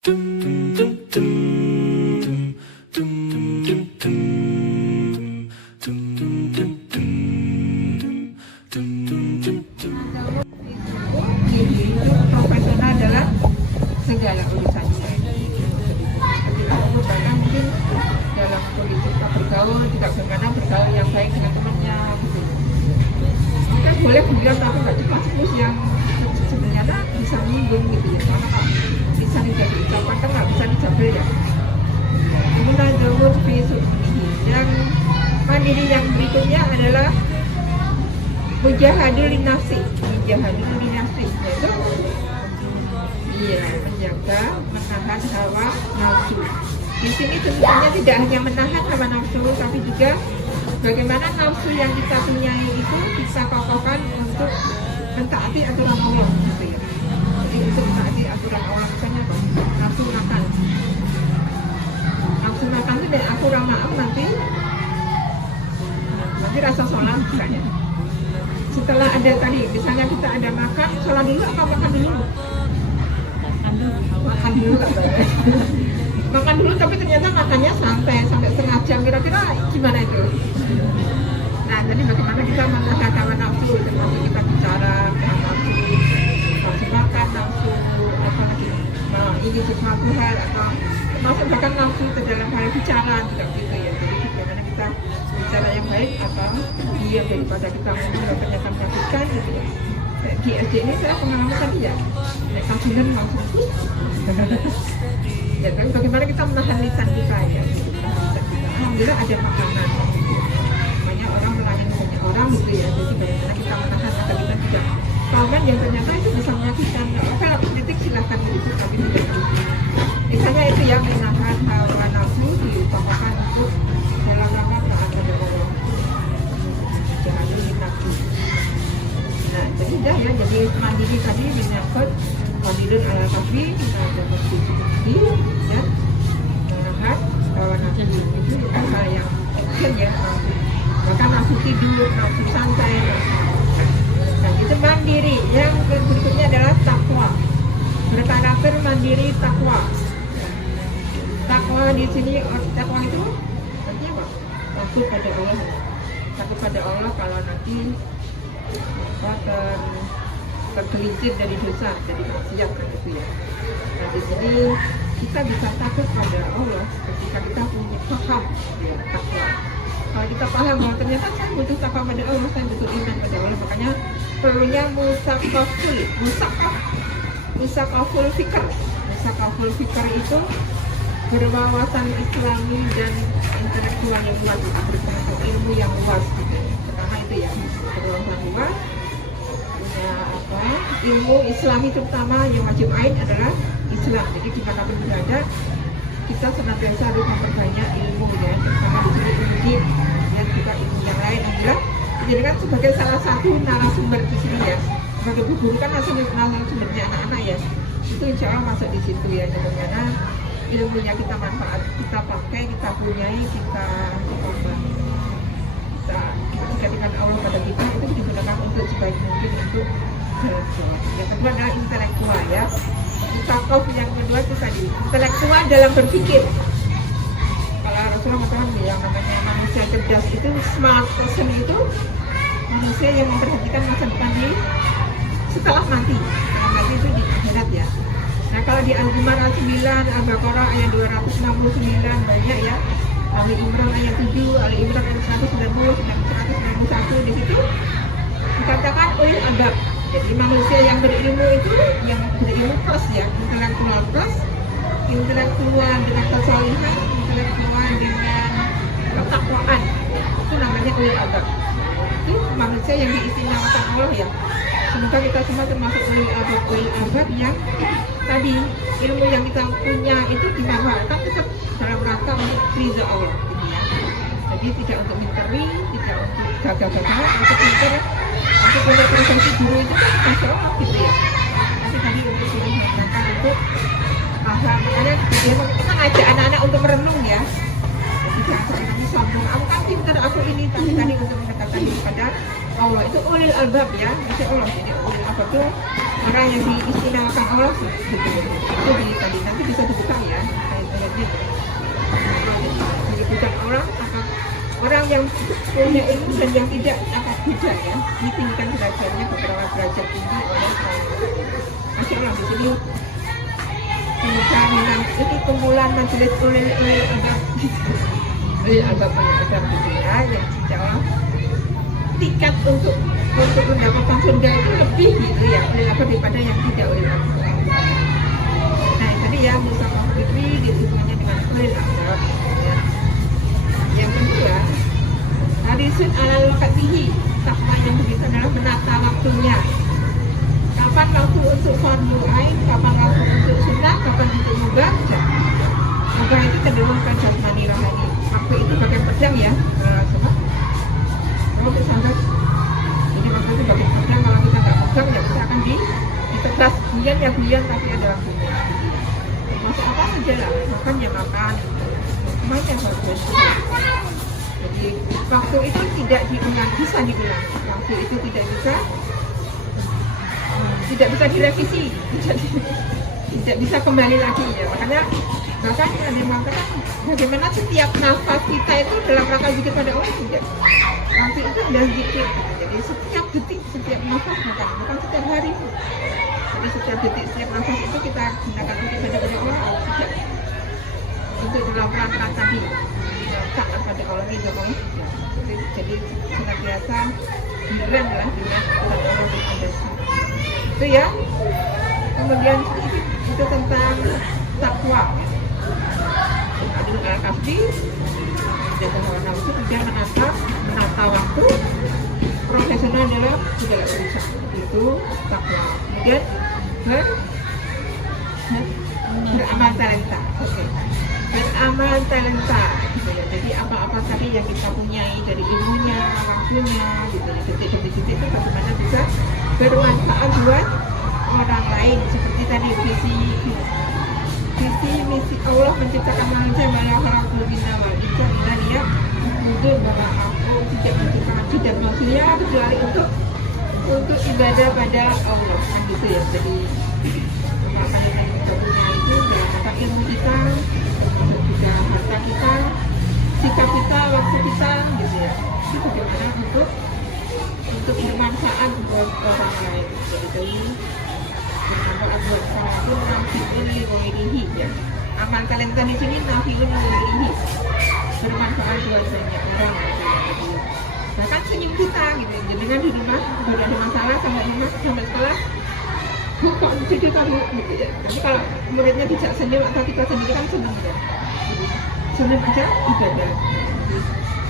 Profesional dalam segala urusannya. Bahkan mungkin dalam politik bergaul juga bagaimana bergaul yang baik dengan temannya. Gitu. Kan boleh bilang tapi nggak cepat yang sebenarnya bisa menyinggung gitu ya. Karena bisa dijadi ucapan kan nggak bisa dijabel ya. Kemudian jawab besok yang mandiri yang berikutnya adalah mujahadul linafsi, yaitu menjaga, menahan hawa nafsu. Di sini tentunya tidak hanya menahan hawa nafsu, tapi juga bagaimana nafsu yang kita punyai itu bisa kokohkan untuk mentaati aturan Allah, gitu ya. Jadi untuk mentaati aturan Allah, misalnya nafsu makan. Nafsu makan itu dari aku maaf nanti rasa sholat misalnya. Setelah ada tadi, misalnya kita ada makan, sholat dulu apa makan dulu? Makan dulu katanya. Makan dulu tapi ternyata makannya sampai setengah jam, kira-kira gimana itu? Nah, jadi bagaimana kita menahan hawa nafsu, termasuk kita bicara nafsu makan, nafsu apa lagi, ingin sesuatu hal atau termasuk bahkan nafsu itu dalam hal bicara juga gitu ya. Jadi bagaimana kita bicara yang baik atau diam daripada kita ngomong dan ternyata menyakitkan gitu ya. Di SD ini saya pengalaman tadi ya, naik kajian langsung ya, tapi bagaimana kita menahan lisan kita ya gitu. Alhamdulillah ada makanan banyak orang melayani banyak orang gitu ya, jadi bagaimana kita menahan agar kita tidak komen yang ternyata itu bisa menyakitkan. Kalau kritik silahkan gitu, tapi tidak misalnya itu ya, menahan hawa nafsu diutamakan untuk dalam rangka taat pada Allah, jangan nafsu. Nah, jadi dah ya, jadi mandiri tadi menyangkut mandiri ala kafi, kita ada bersih ya, menahan hawa nafsu itu hal yang action ya, maka nafsu tidur, nafsu santai. Nah, itu mandiri. Yang berikutnya adalah takwa, berkarakter mandiri takwa. Takwa di sini, takwa itu artinya apa? Takut pada Allah. Takut pada Allah kalau nanti tergelincir dari dosa, dari maksiat kan itu ya. Nah, di sini kita bisa takut pada Allah ketika kita punya paham ya, takwa. Kalau kita paham bahwa ternyata saya butuh takwa pada Allah, saya butuh iman pada Allah, makanya perlunya musakaful fikr. Musakaful fikr itu berwawasan Islami dan intelektual yang luas, berpengetahuan ilmu yang luas gitu. Pertama itu ya, berwawasan luas, punya apa, ilmu Islami terutama yang wajib ain adalah Islam. Jadi dimanapun berada, kita senantiasa harus memperbanyak ilmu ya, terutama di sini ilmu dan juga ilmu yang lain adalah dijadikan sebagai salah satu narasumber di sini ya. Sebagai guru kan narasumbernya anak-anak ya, itu insya Allah masuk di situ ya. Bagaimana ilmunya kita manfaat, kita pakai, kita punyai, kita jadikan Allah pada kita, itu digunakan untuk sebaik mungkin untuk jalan keluar. Yang kedua adalah intelektual ya. Takof yang kedua itu tadi intelektual dalam berpikir. Kalau Rasulullah mengatakan yang namanya manusia cerdas itu, smart person itu manusia yang memperhatikan masa depan setelah mati. Setelah mati itu di akhirat ya. Nah, kalau di Al-Zumar 9, Al-Baqarah ayat 269 banyak ya. Ali Imran ayat 7, Ali Imran ayat 190, 191 di situ dikatakan ulil albab. Jadi manusia yang berilmu itu, yang berilmu plus ya, intelektual plus, intelektual dengan kesolihan, intelektual dengan ketakwaan, itu namanya ulil albab. Itu manusia yang diistimewakan Allah ya. Semoga kita semua termasuk ulil albab yang tadi ilmu yang kita punya itu dimanfaatkan tetap dalam rangka untuk ridha Allah gitu ya. Jadi tidak untuk misteri, tidak untuk gagah-gagahan, untuk pinter, untuk profesi guru itu kan masya Allah gitu ya. Tapi tadi untuk dimanfaatkan untuk paham, makanya kita ngajak anak-anak untuk merenung ya. Jadi jangan sampai sombong, aku kan pinter, aku ini, tapi tadi untuk mendekatkan diri pada Allah itu ulil albab ya, masya Allah. Jadi ulil albab itu orang yang diistimewakan Allah itu di tadi nanti bisa dibuka ya ayat-ayatnya. Jadi bukan orang akan orang yang punya ilmu dan yang tidak akan beda ya. Ditinggikan derajatnya beberapa derajat tinggi oleh Masya Allah di sini. Ini kumpulan majelis oleh agama gitu ya, yang insya Allah tiket untuk mendapatkan surga itu lebih gitu ya daripada yang tidak oleh agama. Nah itu dia Mustafa Fikri dihubungannya dengan oleh agama ya. Yang kedua harisun alal wakatihi, takwa yang begitu adalah menata waktunya. Kapan waktu untuk fardu ain, kapan waktu untuk sunnah, kapan untuk mubah. Mubah itu cenderung ke jasmani rohani. Waktu itu pakai pedang ya, sobat. Kalau misalnya ini waktu itu pakai pedang, kalau kita nggak pegang ya kita akan ditegas buyan ya buyan, tapi ada waktunya. Masuk apa saja lah, makan ya makan, main ya bagus. Jadi waktu itu tidak diulang, bisa diulang. Waktu itu tidak bisa direvisi, tidak bisa kembali lagi ya. Makanya bahkan ada yang mengatakan bagaimana setiap nafas kita itu dalam rangka zikir pada Allah tidak. Waktu itu adalah zikir. Jadi setiap detik, setiap nafas bukan setiap hari. Jadi setiap detik, setiap nafas itu kita gunakan untuk pada Allah tidak. Untuk dalam rangka tadi taat pada Allah ini Jokowi. Jadi senantiasa beneran lah dengan aturan Allah dan itu ya. Kemudian itu tentang takwa. Adil al-Kasbi jaga hawa nafsu, kemudian menata waktu, profesional dalam segala urusan, itu takwa. Kemudian beramal talenta. Oke. Beramal talenta gitu ya. Jadi apa-apa tadi yang kita punyai dari ilmunya, waktunya gitu ya, detik-detik itu bagaimana bisa bermanfaat buat orang lain. Seperti tadi visi misi Allah menciptakan manusia malah harapul bina wal insan dan ya wujud bahwa aku tidak menciptakan tidak manusia kecuali untuk ibadah pada Allah kan gitu ya. Jadi apa yang kita punya itu dalam ilmu kita, juga harta kita, sikap kita, waktu kita gitu ya. Itu bagaimana untuk bermanfaat buat orang lain. Jadi bermanfaat buat saya itu nafiun li ghairihi ya. Amal talenta di sini nafiun li ghairihi. Bermanfaat buat banyak orang gitu ya. Bahkan senyum kita gitu. Jadi kan di rumah tidak ada masalah sampai sekolah. Kok cucu kamu gitu ya. Tapi kalau muridnya tidak senyum atau kita sendiri kan senang ya. Senyum aja ibadah.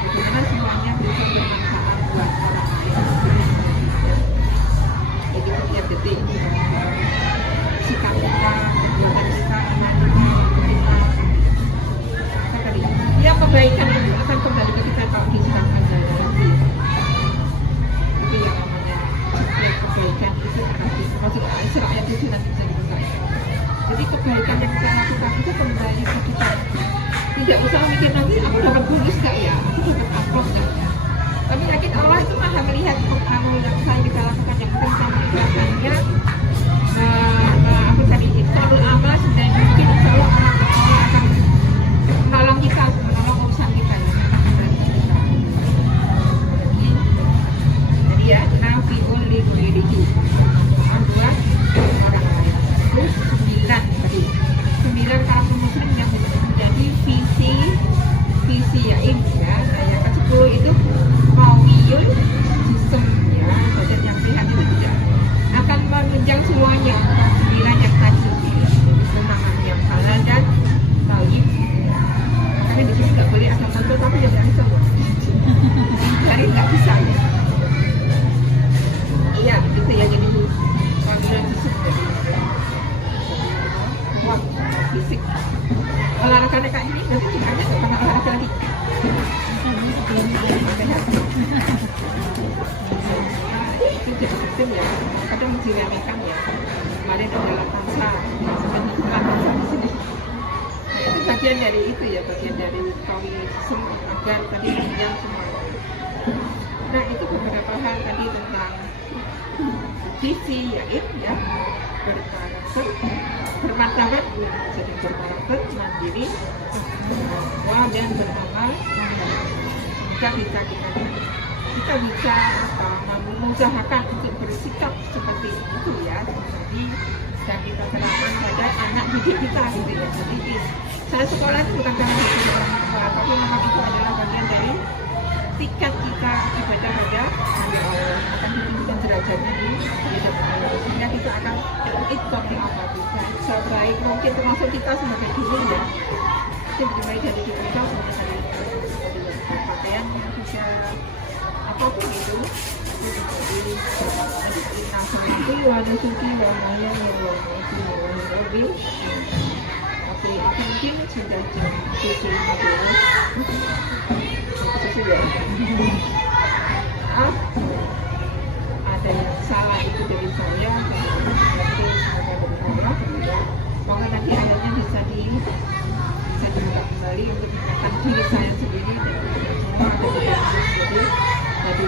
Bagaimana semuanya bisa bermanfaat buat orang lain. Jadi setiap detik sikap kita, perbuatan kita, ya kebaikan itu akan kembali ke kita kalau diserahkan dalam hati. Itu yang namanya setiap kebaikan itu akan masuk ayat itu nanti bisa dibuka. Jadi kebaikan yang kita lakukan itu kembali ke kita. Tidak usah mikir nanti aku dapat bonus nggak ya, aku dapat amplop nggak. Kami yakin Allah itu maha melihat amal yang kita lakukan, yang penting sama ikhlasannya. Aku tadi kalau amal dan mungkin insya Allah Allah akan menolong kita, menolong urusan kita ya. Jadi ya, nafiun li ghairihi. Dua orang lain. Terus 9 tadi. 9 karakter muslim yang menjadi visi ya ini ya. Yang ke-10 itu mawiyul sistem ya. Badan yang sehat itu tidak akan menunjang semuanya. 9 yang tadi pemahaman yang halal dan thayyib. Makanya di sini nggak boleh asal satu tapi yang dari semua. Dari nggak bisa ya. Iya gitu ya, jadi panggilan fisik jadi kuat fisik. Olahraganya kayak ini berarti tidak ada karena olahraga lagi. Itu jadi sistem ya, kadang diremehkan ya. Kemarin adalah tansa, sebenarnya di sini. Nah, itu bagian dari itu ya, bagian dari kawilisme agar tadi yang semua. Nah itu beberapa hal tadi tentang visi ya berkarakter, bermartabat, jadi berkarakter, mandiri, dan beramal. Kita bisa mengusahakan untuk bersikap seperti itu ya, jadi dan kita terapkan pada anak didik kita gitu ya. Jadi saya sekolah itu bukan karena dari orang tua, tapi memang itu adalah bagian dari tingkat kita ibadah pada Allah, akan ditinggikan derajatnya di hidup Allah, sehingga kita akan ikut di amal kita sebaik mungkin, termasuk kita sebagai guru ya, mungkin dimulai dari diri kita sebagai dari pakaian yang bisa apapun itu menjadi nasab itu warna suci warnanya yang warna lebih, tapi aku mungkin sudah jam 7 ya. Ada yang salah itu dari saya, tapi semoga dari Allah, semoga nanti akhirnya bisa dibuka kembali untuk mengingatkan diri saya sendiri dan semua jadi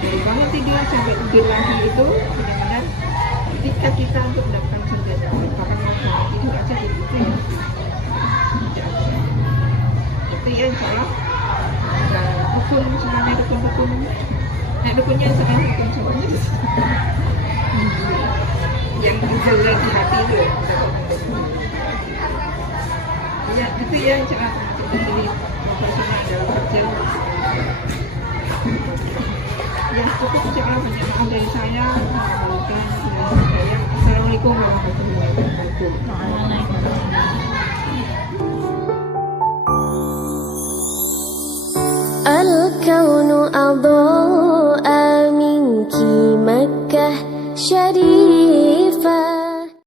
dari bangun tidur sampai tidur lagi itu benar-benar ketika kita untuk mendapatkan surga, bahkan mau bangun tidur aja begitu ya, itu ya insya Allah rukun semuanya, rukun rukunnya sekarang rukun semuanya yang dijaga di hati itu ya, itu ya cara jadi mempersiapkan dalam kerja ya. Cukup cara banyak maaf dari saya, Assalamualaikum warahmatullahi wabarakatuh. الكون أضاء منك مكة شريف